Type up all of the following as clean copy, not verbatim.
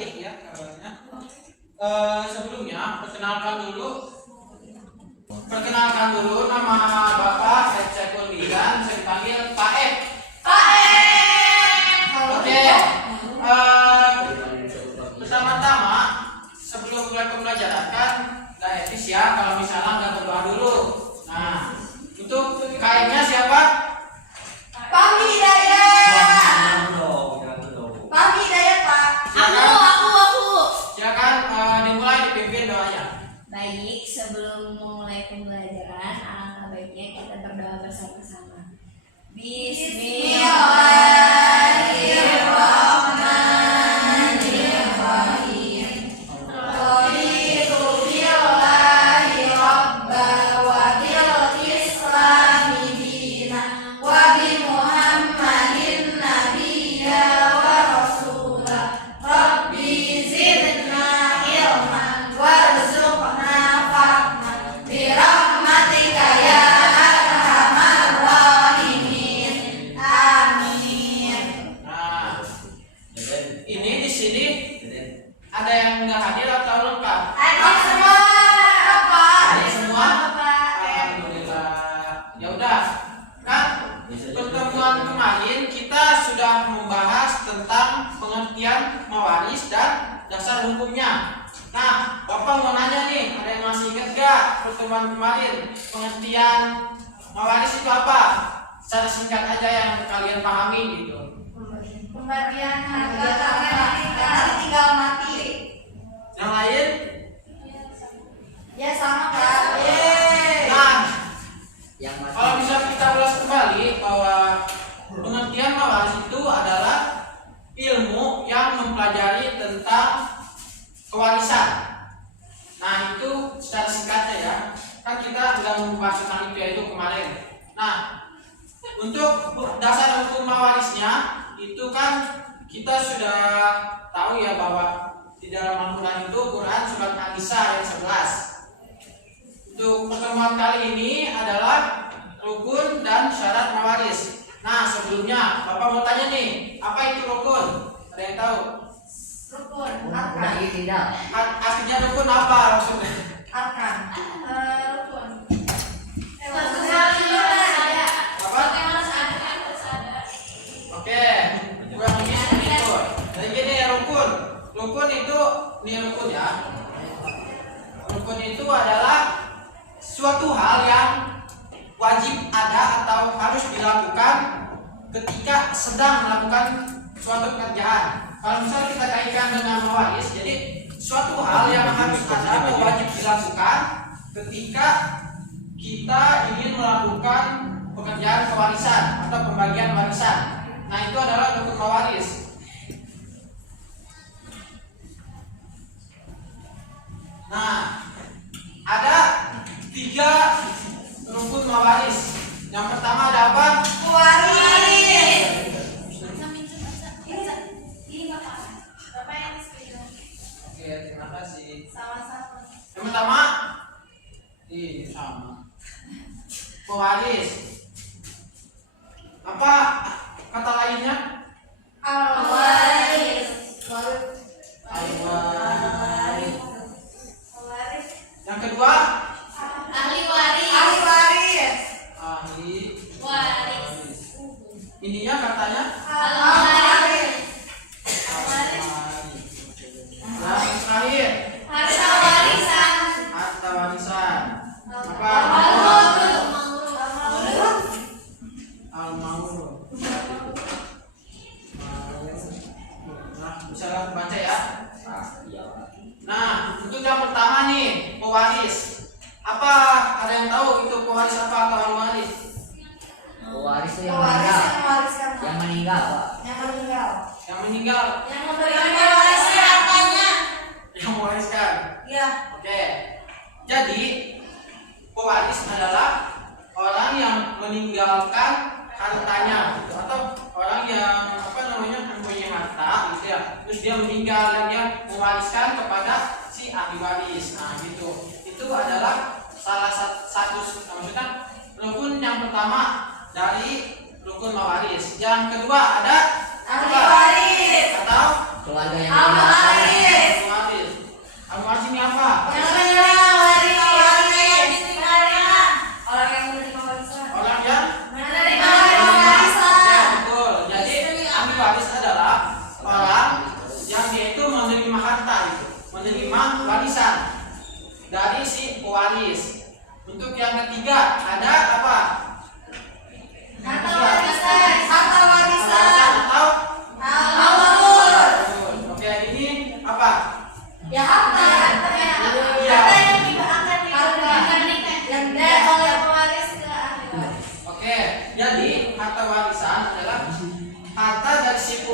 baik ya kabarnya. Sebelumnya perkenalkan dulu nama Bapak Saiful Mizan, saya dipanggil Pak F. Pak F. Oke. Pertama-tama sebelum mulai pembelajaran kan nggak etis ya kalau misalnya nggak berdoa dulu. Nah, untuk kainnya siapa? Pak Hidayat. Pak Hidayat, Pak. Aku. Silakan dimulai dipimpin doanya. Baik, sebelum memulai pembelajaran, alangkah baiknya kita berdoa bersama-sama. Bismillahirrahmanirrahim. Raditu billahi rabba wa bil islami dina wa bi Muhammadin nabiyya wa rasula. Rabbi zidna ilman warzuqna fahman bi rahmatika ya arhamar rahimin. Amin. Nah, ini di sini ada yang nggak hadir atau lengkap? Hadir semua, Pak. Hadir semua? Alhamdulillah. Ya udah, kan pertemuan kemarin kita sudah membahas tentang pengertian mawaris dan dasar hukumnya. Nah, Bapak mau nanya nih, ada yang masih ingat gak pertemuan kemarin pengertian mawaris itu apa? Secara singkat aja yang kalian pahami gitu. Pembagian harta tinggal mati. Yang lain? Ya sama, Pak. Nah, kalau bisa kita ulas kembali bahwa pengertian mawaris itu adalah ilmu yang mempelajari tentang kewarisan. Nah, itu secara singkatnya ya. Kan kita sudah membahas tentang itu yaitu kemarin. Nah, untuk dasar hukum mawarisnya itu kan kita sudah tahu ya bahwa di dalam Al-Quran itu Quran surat An-Nisa ayat 11. Untuk pertemuan kali ini adalah rukun dan syarat mawaris. Nah, sebelumnya Bapak mau tanya nih, apa itu rukun? Ada yang tahu? Rukun, arkan. Artinya rukun apa maksudnya? Arkan. Rukun. Apa? Oke, kurang lebih seperti itu. Jadi gini rukun. Rukun itu, ini rukun ya. Rukun itu adalah suatu hal yang wajib ada atau harus dilakukan ketika sedang melakukan suatu pekerjaan. Kalau misalnya kita kaitkan dengan mawaris, jadi suatu hal yang harus ada atau wajib dilakukan ketika kita ingin melakukan pekerjaan kewarisan atau pembagian warisan. Nah, itu adalah rukun mawaris. Nah, ada 3 rukun mawaris. Yang pertama ada apa? Waris. Oke, terima kasih. Sama-sama. Yang pertama, ini sama. Pewaris. Apa kata lainnya? Al-waris. Al-waris. Yang kedua, Ahli waris. ahli Waris. ininya katanya Al-waris. ahli. Yang terakhir, Harta warisan. harta warisan. Apa? Al-maurud. Nah, bisa langsung baca ya. Nah, untuk yang pertama nih, pewaris. Apa ada yang tahu itu pewaris apa atau al-waris? Pewaris itu yang Pewaris meninggal. yang mewariskan. Yang meninggal, Pak. Yang meninggal. Yang meninggal, Yang mewariskan hartanya. yang mewariskan. Ya. Oke. Jadi, pewaris adalah orang yang meninggalkan hartanya gitu, atau orang yang mempunyai harta gitu ya. Terus dia meninggal dan dia mewariskan kepada si ahli waris. Nah, gitu. Itu adalah salah satu maksudnya rukun yang pertama dari rukun mawaris. Yang kedua ada Ahli waris. atau Keluarga yang Ahli meninggal. waris. menerima harta itu, menerima warisan dari si pewaris. Untuk yang ketiga ada apa? Harta warisan. Harta Warisan atau Alur. Oke, ini apa? Ya harta. Iya. Harta yang akan diberikan oleh pewaris ke ahli waris. Oke, jadi harta warisan adalah harta dari si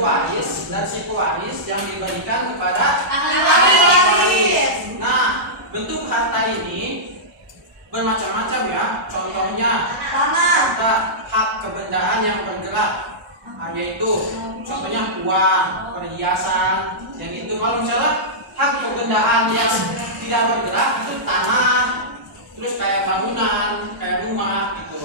pewaris yang diberikan kepada Ahli waris. Nah, bentuk harta ini bermacam-macam ya. Contohnya harta hak kebendaan yang bergerak, yaitu contohnya uang, perhiasan, yang itu. Kalau misalnya hak kebendaan yang tidak bergerak itu tanah, terus kayak bangunan, kayak rumah gitu.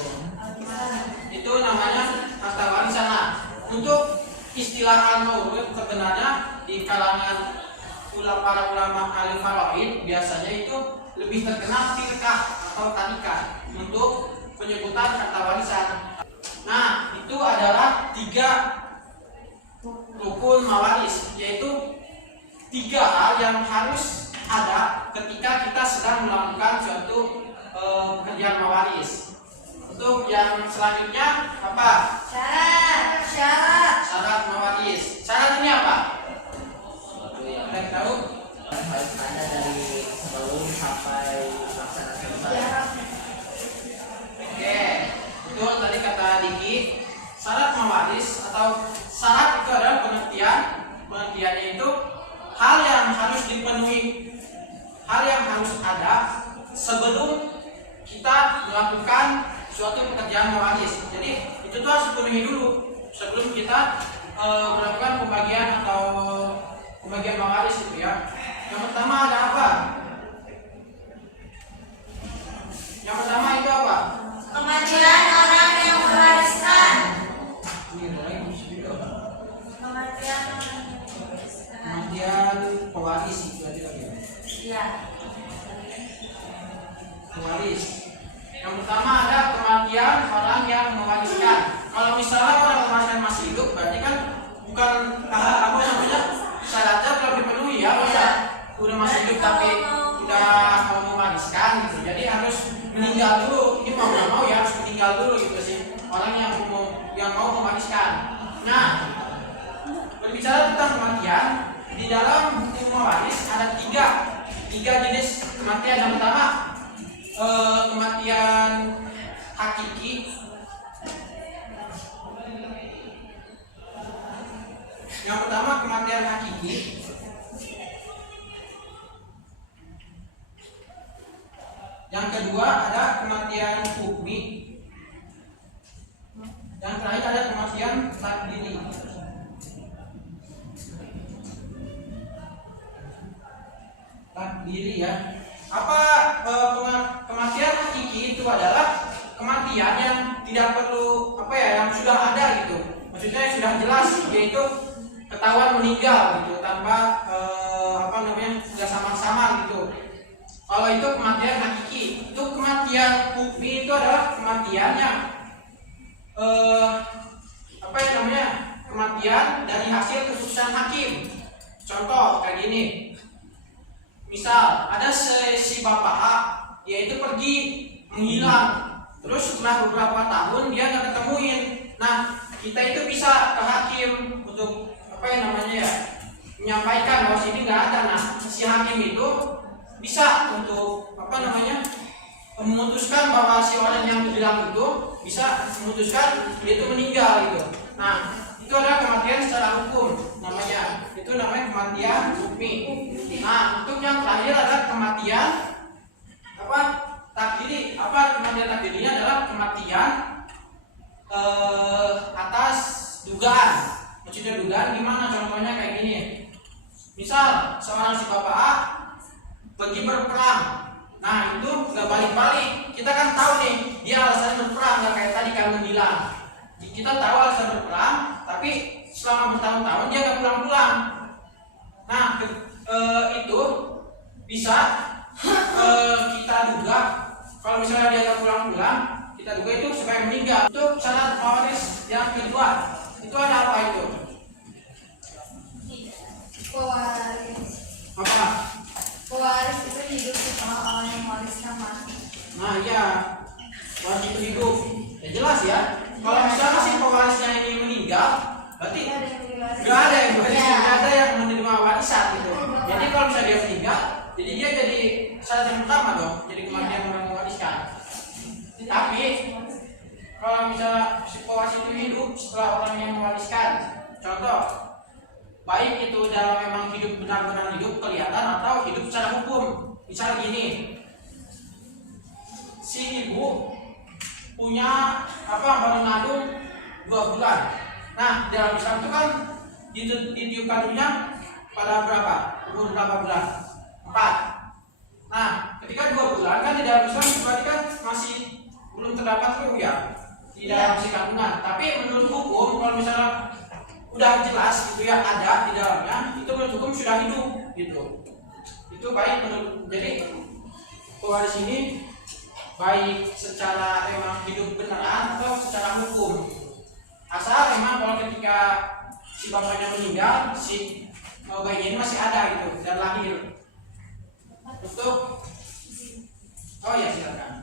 Itu namanya harta warisan. Nah, untuk istilah al-maurud sebenarnya di kalangan para ulama ahli faraid biasanya itu lebih terkenal firqah atau tarikah untuk penyebutan harta warisan. Nah, itu adalah 3 rukun mawaris, yaitu 3 hal yang harus ada ketika kita sedang melakukan suatu pekerjaan mawaris. Untuk yang selanjutnya apa? Syarat mawaris. Syarat ini apa? Kalian tahu? Harus ada dari sebelum sampai pelaksanaan selesai. Oke, betul tadi kata Diki. Syarat mawaris atau syarat itu adalah pengertiannya itu hal yang harus dipenuhi, hal yang harus ada sebelum kita melakukan suatu pekerjaan mawaris. Jadi itu tuh harus dipenuhi dulu sebelum kita melakukan pembagian mawaris itu ya. Yang pertama ada apa? Yang pertama itu apa? Kematian orang yang mewariskan. Kematian pewaris itu aja lagi. Iya. Pewaris. Yang pertama ada kematian orang yang mewariskan. Kalau misalnya orang mewariskan masih hidup, berarti kan bukan apa namanya syaratnya belum dipenuhi ya. Masa udah masih hidup tapi udah mau mewariskan gitu. Jadi harus meninggal dulu. Ini mau nggak mau ya harus meninggal dulu gitu sih orang yang mau mewariskan. Nah, berbicara tentang kematian di dalam hukum mewaris ada 3 jenis kematian. Yang pertama kematian hakiki. Yang pertama kematian hakiki. Yang kedua ada kematian hukmi. Yang terakhir ada kematian takdiri. Takdiri ya. Apa kematian hakiki itu adalah kematian yang tidak perlu yang sudah ada gitu. Maksudnya yang sudah jelas, yaitu ketahuan meninggal gitu tanpa sudah samar-samar gitu. Kalau itu kematian hakiki. Itu kematian hukmi itu adalah kematian yang kematian dari hasil keputusan hakim. Contoh kayak gini. Misal ada si bapak A, yaitu pergi menghilang, terus setelah beberapa tahun dia nggak ketemuin. Nah, kita itu bisa ke hakim untuk menyampaikan bahwa sini nggak ada. Nah, si hakim itu bisa untuk memutuskan bahwa si orang yang hilang itu bisa memutuskan dia itu meninggal gitu. Nah, itu adalah kematian secara hukum namanya. Itu namanya kematian hukmi. Nah, untuk yang terakhir adalah kematian takdiri. Kematian takdirinya adalah kematian atas dugaan. Maksudnya dugaan gimana? Contohnya kayak gini. Misal seorang si bapak A pergi berperang. Nah, itu nggak balik-balik. Kita kan tahu nih dia alasan berperang, nggak kayak tadi kamu bilang. Kita tahu alasan berperang, tapi selama bertahun-tahun dia nggak pulang-pulang. Nah, itu bisa kita duga kalau misalnya dia nggak pulang-pulang, kita duga itu supaya meninggal. Untuk syarat mawaris yang kedua, itu ada apa itu? Pewaris. dia meninggal, jadi dia jadi syarat yang pertama dong, jadi kematian orang mewariskan. Tapi kalau misalnya si pewaris itu hidup setelah orang yang mewariskan, contoh, baik itu dalam memang hidup benar-benar hidup kelihatan atau hidup secara hukum. Misal gini, si ibu punya baru ngandung 2 bulan. Nah, dalam Islam itu kan ditiup kandungnya pada berapa? Umur berapa bulan? 4. Nah, ketika 2 bulan kan di dalam Islam berarti kan masih belum terdapat ru'yah di dalam si kandungan. Tapi menurut hukum kalau misalnya udah jelas gitu ya ada di dalamnya, itu menurut hukum sudah hidup gitu. Itu baik menurut. Jadi pewaris ini baik secara emang hidup beneran atau secara hukum. Asal emang kalau ketika si bapaknya meninggal, si bayinya ini masih ada gitu dan lahir. Untuk silakan.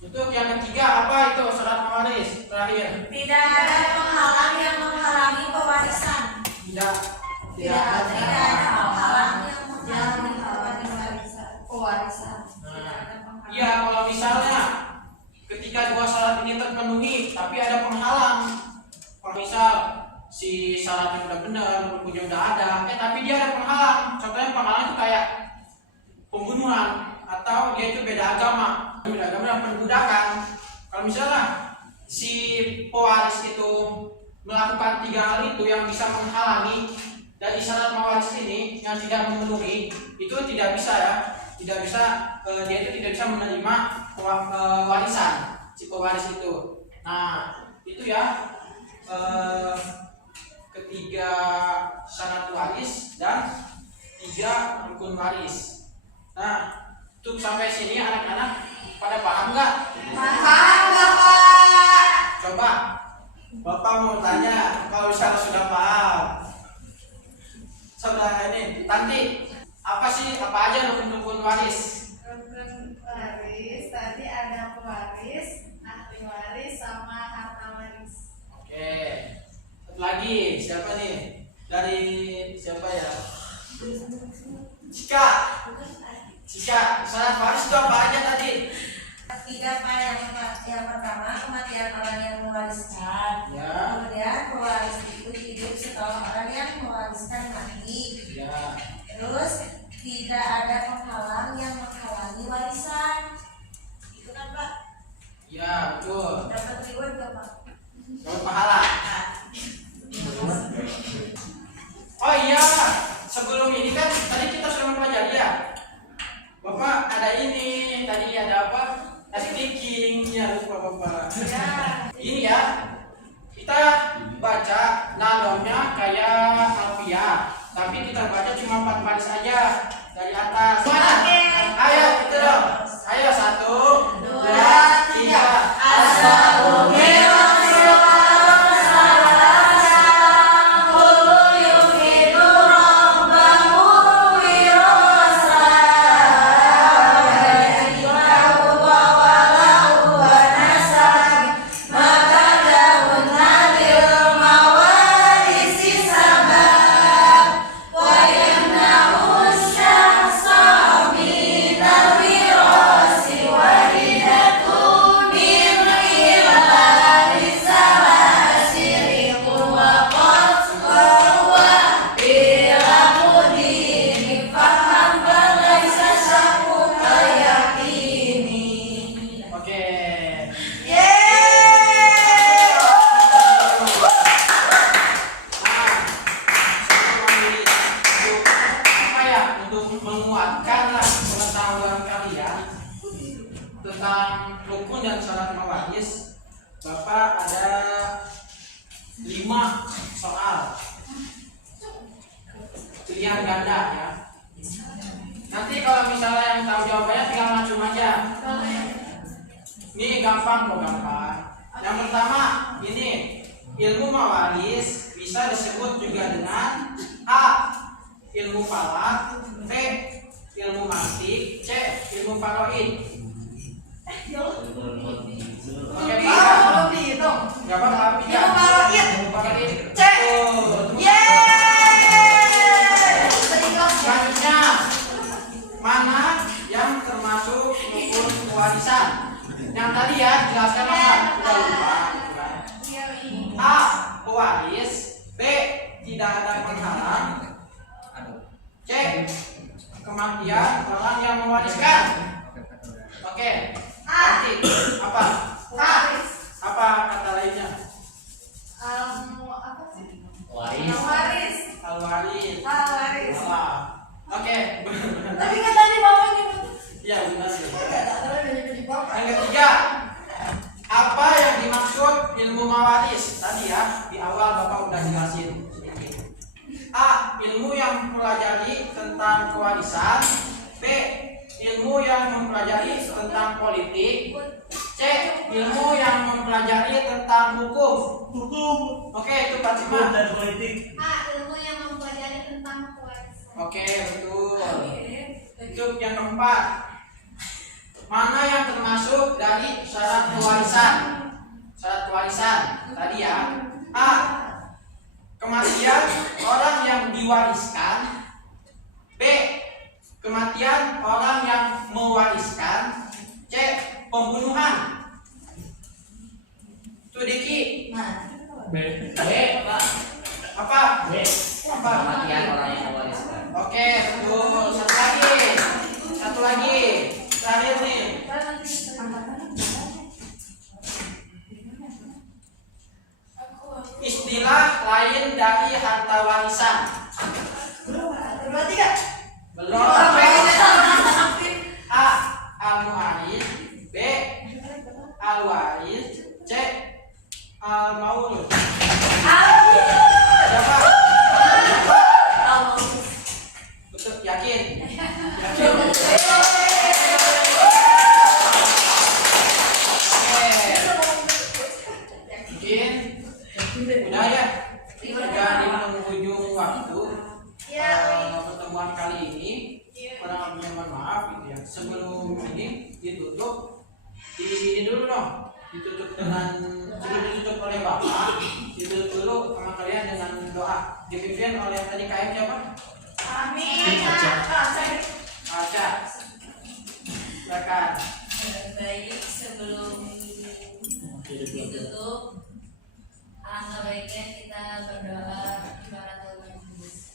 Untuk yang ketiga apa itu syarat pewaris terakhir? Tidak ada penghalang yang menghalangi pewarisan. Tidak ada penghalang yang menghalangi pewarisan. Iya, kalau misalnya ketika 2 syarat ini terpenuhi tapi ada penghalang, misal si syaratnya udah benar, rukunnya udah ada, tapi dia ada penghalang. Contohnya penghalang itu kayak pembunuhan atau dia itu beda agama dan perbudakan. Kalau misalnya si pewaris itu melakukan 3 hal itu yang bisa menghalangi dari syarat pewaris ini yang tidak memenuhi, itu tidak bisa ya, tidak bisa, dia itu tidak bisa menerima warisan si pewaris itu. Nah itu ya ketiga syarat waris dan 3 rukun waris. Nah untuk sampai sini anak-anak pada paham nggak? Paham Bapak. Coba Bapak mau tanya, kalau misalnya sudah paham, saudara ini Tanti, apa aja rukun waris? Rukun waris tadi ada pewaris, ahli waris, sama harta waris. Oke. Satu lagi siapa nih? Dari siapa ya? Cika, syarat waris itu apa aja tadi? 3 Pak. Yang pertama kematian orang yang mewariskan. Ya. Kemudian pewaris itu hidup setelah orang yang mewariskan mati. Ya. Terus tidak ada penghalang yang menghalangi warisan. Itu kan Pak? Ya betul. Dapat reward gak Pak? Dapat pahala. Oh iya, sebelum ini kan tadi kita sudah mempelajari ya. Bapak ada ini, tadi ada apa? Speaking ya, lupa Bapak. Ya. Ini ya, kita baca nadamnya kayak alfiah, tapi kita baca cuma 4 baris aja dari atas. Mana? Ayo itu dong. Ayo 1, 2, 3. Tentang rukun dan syarat mawaris, Bapak ada 5 soal pilihan ganda ya. Nanti kalau misalnya yang tahu jawabannya tinggal ngacung aja. Ini gampang kok, gampang. Yang pertama ini, ilmu mawaris bisa disebut juga dengan A. Ilmu falak, B. Ilmu mantik, C. Ilmu faraid. Oke, Belum dihitung. nggak apa-apa. Ilmu faraid. Ilmu faraid. C. Yeay. Seikhlasnya. Selanjutnya menjelaskan masa udah lupa gitu kan. A. Pewaris. B. Tidak ada penghalang. C. Kematian orang yang mewariskan. Oke. Nanti apa? Waris. Apa kata lainnya? Apa sih? Waris. Waris. Al-waris. Waris. Salah. Oke. Tapi kan tadi bapak nyebut. Iya benar. Jadi bapak. Yang ketiga, apa yang dimaksud ilmu mawaris? Tadi ya di awal Bapak udah jelasin sedikit. A. Ilmu yang mempelajari tentang kewarisan. B. Ilmu yang mempelajari tentang politik. C. Ilmu yang mempelajari tentang hukum. Oke, itu Fatimah. dan politik. Ilmu yang mempelajari tentang kewarisan. Oke, betul. Itu yang keempat. Mana yang termasuk dari syarat pewarisan? Syarat pewarisan tadi ya. A. Kematian orang yang diwariskan. B. Kematian orang yang mewariskan. C. Pembunuhan. Itu Diki. B. Pak. Apa? B. Apa? Kematian orang yang mewariskan. Oke, betul. Satu lagi. Satu lagi. Terakhir nih. Istilah lain dari harta warisan. Dua, tiga. Belum. A. Al-mu'aris. B. Al-waris. C. Al-maulud. Siapa? Betul, yakin? Yakin? Mungkin udah ya, udah di penghujung waktu pertemuan kali ini. Kurang lebihnya mohon maaf gitu ya. Sebelum ini ditutup, ini dulu dong, ditutup dengan sebelum ditutup oleh Bapak, ditutup dulu sama kalian dengan doa. Dipimpin oleh tadi KM siapa? Amin. Aca. Silakan. Baik, sebelum ditutup, alangkah baiknya kita berdoa kifaratul majlis.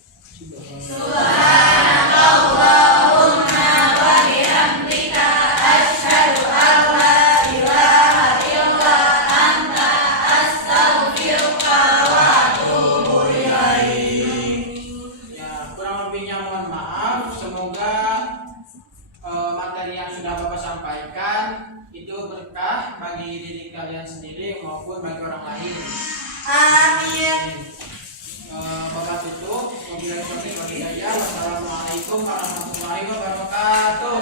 Subhanallahumma wa bihamdika asyhadu an la ilaha illa anta astaghfiruka wa atubu ilaik. Ya, kurang lebihnya mohon maaf. Semoga materi yang sudah Bapak sampaikan itu berkah bagi diri kalian sendiri maupun bagi orang lain. Amin. Bapak tutup. Wassalamualaikum warahmatullahi wabarakatuh.